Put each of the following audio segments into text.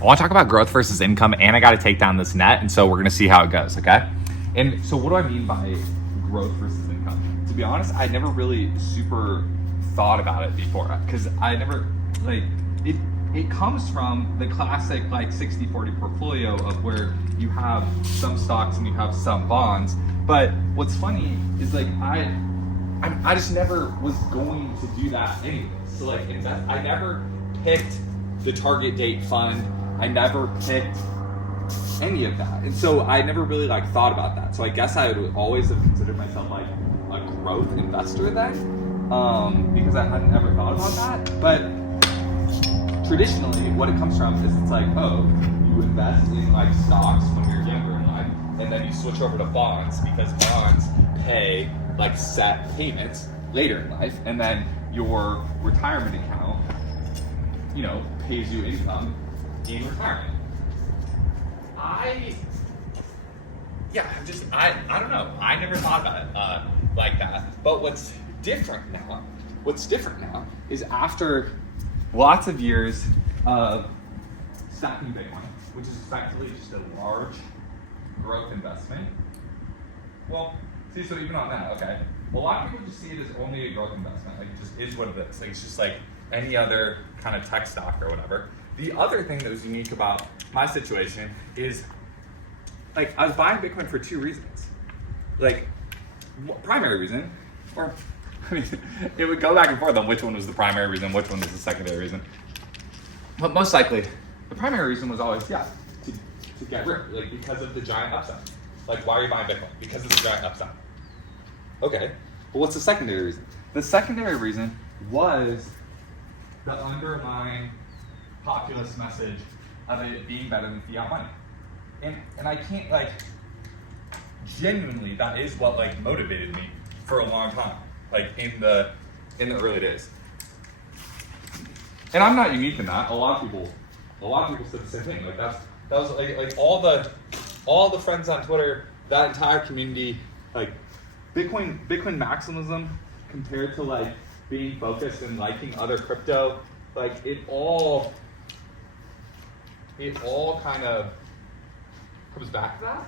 I want to talk about growth versus income, and I got to take down this net, and so we're going to see how it goes, okay? And so what do I mean by growth versus income? To be honest, I never really super thought about it before, because I never, like, it comes from the classic, like, 60-40 portfolio of where you have some stocks and you have some bonds. But what's funny is, like, I just never was going to do that anyway. So, like, I never picked the target date fund. I never picked any of that. And so I never really, like, thought about that. So I guess I would always have considered myself, like, a growth investor then, because I hadn't ever thought about that. But traditionally, what it comes from is it's like, oh, you invest in, like, stocks when you're younger in life, and then you switch over to bonds because bonds pay, like, set payments later in life, and then your retirement account, you know, pays you income in retirement. I don't know. I never thought about it like that. But what's different now is after lots of years of stacking Bitcoin, which is effectively just a large growth investment. Well, see, so even on that, okay, a lot of people just see it as only a growth investment. Like, it just is what it is. Like, it's just like any other kind of tech stock or whatever. The other thing that was unique about my situation is, like, I was buying Bitcoin for two reasons. Like, primary reason, or, I mean, it would go back and forth on which one was the primary reason, which one was the secondary reason. But most likely, the primary reason was always, to get rich, like, because of the giant upside. Like, why are you buying Bitcoin? Because of the giant upside. Okay, but what's the secondary reason? The secondary reason was the underlying populist message of it being better than fiat money. And I can't, like, genuinely, that is what, like, motivated me for a long time, like, in the early days. And I'm not unique in that. A lot of people said the same thing. Like, that was like all the friends on Twitter, that entire community, like, Bitcoin maximism compared to, like, being focused and liking other crypto, like, it all kind of comes back to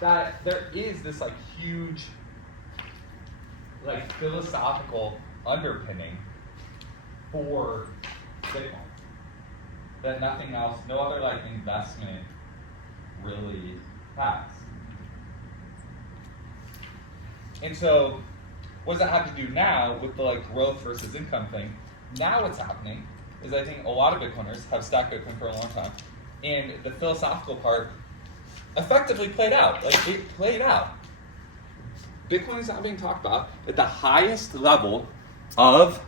that there is this, like, huge, like, philosophical underpinning for Bitcoin that nothing else, no other, like, investment really has. And so what does that have to do now with the, like, growth versus income thing? Now what's happening is I think a lot of Bitcoiners have stacked Bitcoin for a long time, and the philosophical part effectively played out. Like, it played out. Bitcoin is now being talked about at the highest level of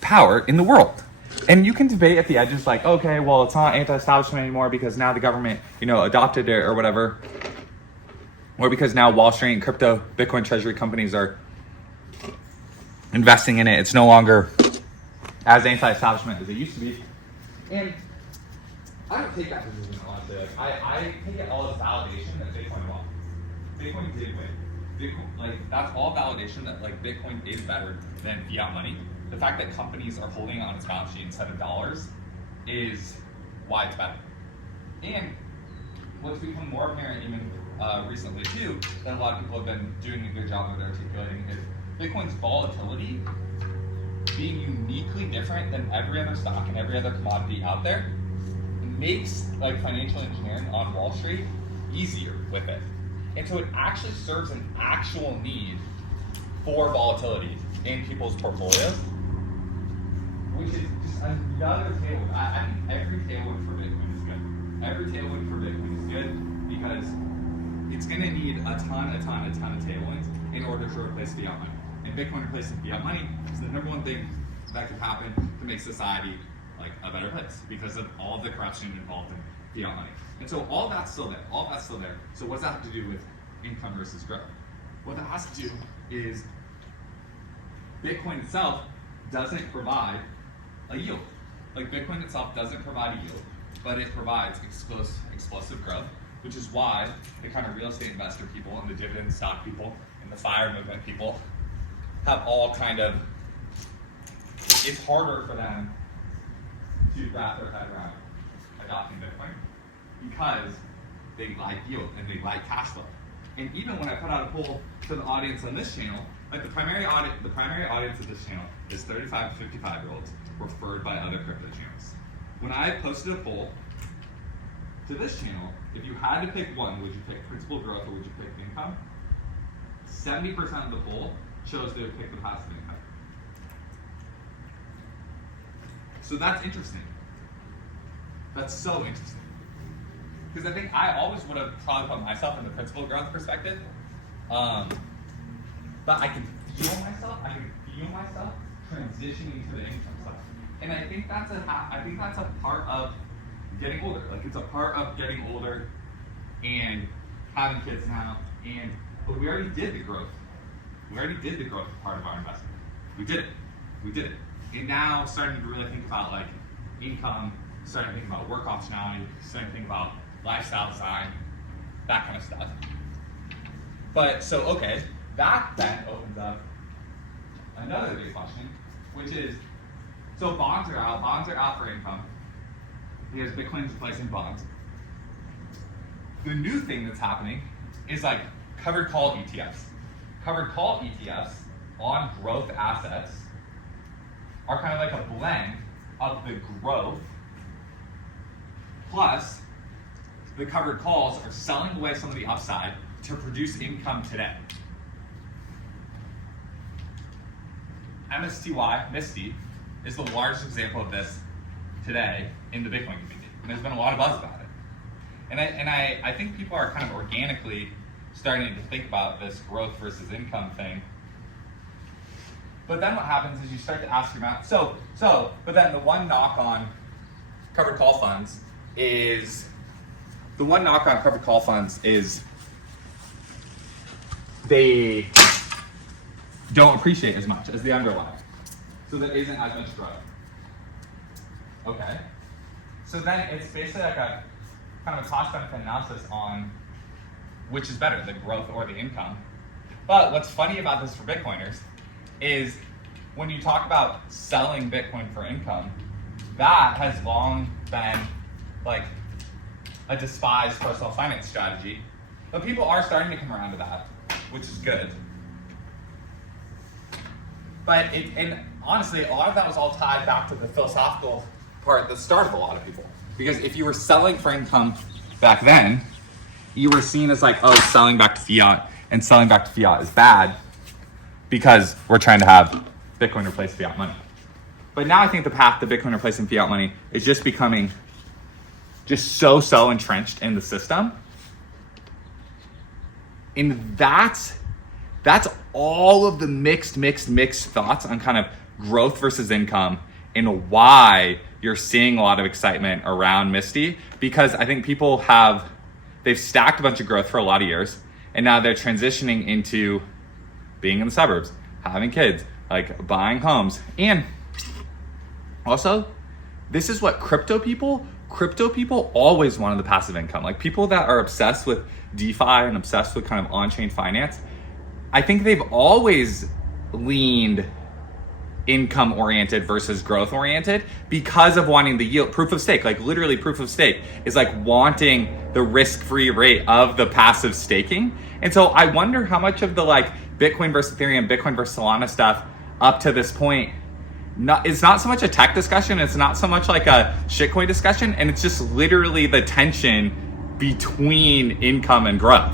power in the world. And you can debate at the edges, like, okay, well, it's not anti-establishment anymore because now the government, you know, adopted it or whatever. Or because now Wall Street and crypto Bitcoin treasury companies are investing in it. It's no longer as anti-establishment as it used to be. And I don't take that position, honestly. Like, I take it all as validation that Bitcoin won. Bitcoin did win. Bitcoin, like, that's all validation that, like, Bitcoin is better than fiat money. The fact that companies are holding it on its balance sheet instead of dollars is why it's better. And what's become more apparent even recently too, that a lot of people have been doing a good job of articulating, is Bitcoin's volatility being uniquely different than every other stock and every other commodity out there makes, like, financial engineering on Wall Street easier with it. And so it actually serves an actual need for volatility in people's portfolios, which is just another tailwind. I think every tailwind for Bitcoin is good. Every tailwind for Bitcoin is good because it's going to need a ton of tailwinds in order to replace fiat money. And Bitcoin replacing fiat money is the number one thing that could happen to make society, like, a better place because of all the corruption involved in fiat money. And so all that's still there. So what does that have to do with income versus growth? What that has to do is Bitcoin itself doesn't provide a yield. Like, Bitcoin itself doesn't provide a yield, but it provides explosive growth, which is why the kind of real estate investor people and the dividend stock people and the FIRE movement people have all kind of, it's harder for them to wrap their head around because they like yield and they like cash flow. And even when I put out a poll to the audience on this channel, like the primary audience of this channel is 35 to 55-year-olds referred by other crypto channels. When I posted a poll to this channel, if you had to pick one, would you pick principal growth or would you pick income? 70% of the poll chose they would pick the passive income. So that's interesting. That's so interesting. Because I think I always would have probably put myself in the principal growth perspective. But I can feel myself transitioning to the income side. And I think that's a part of getting older. Like it's a part of getting older and having kids now. But we already did the growth. We already did the growth part of our investment. We did it. And now starting to really think about like income, starting to think about work optionality, starting to think about lifestyle design, that kind of stuff. But so, okay, that then opens up another big question, which is, so bonds are out for income, because Bitcoin's replacing bonds. The new thing that's happening is like covered call ETFs. Covered call ETFs on growth assets are kind of like a blend of the growth plus the covered calls are selling away some of the upside to produce income today. MSTY, Misty, is the largest example of this today in the Bitcoin community. And there's been a lot of buzz about it. And I think people are kind of organically starting to think about this growth versus income thing. But then what happens is you start to ask your mouth, but then the one knock on covered call funds is, they don't appreciate as much as the underlying. So there isn't as much growth. Okay. So then it's basically like a kind of a cost benefit analysis on which is better, the growth or the income. But what's funny about this for Bitcoiners is when you talk about selling Bitcoin for income, that has long been like a despised personal finance strategy. But people are starting to come around to that, which is good. But and honestly, a lot of that was all tied back to the philosophical part that started a lot of people. Because if you were selling for income back then, you were seen as like, oh, selling back to fiat, and selling back to fiat is bad because we're trying to have Bitcoin replace fiat money. But now I think the path to Bitcoin replacing fiat money is just becoming just so entrenched in the system. And that's all of the mixed thoughts on kind of growth versus income and why you're seeing a lot of excitement around Misty, because I think people they've stacked a bunch of growth for a lot of years, and now they're transitioning into being in the suburbs, having kids, like buying homes. And also, this is what crypto people always wanted, the passive income. Like people that are obsessed with DeFi and obsessed with kind of on-chain finance, I think they've always leaned income oriented versus growth oriented because of wanting the yield. Proof of stake, like literally proof of stake is like wanting the risk-free rate of the passive staking. And so I wonder how much of the like Bitcoin versus Ethereum, Bitcoin versus Solana stuff up to this point, it's not so much a tech discussion, it's not so much like a shitcoin discussion, and it's just literally the tension between income and growth.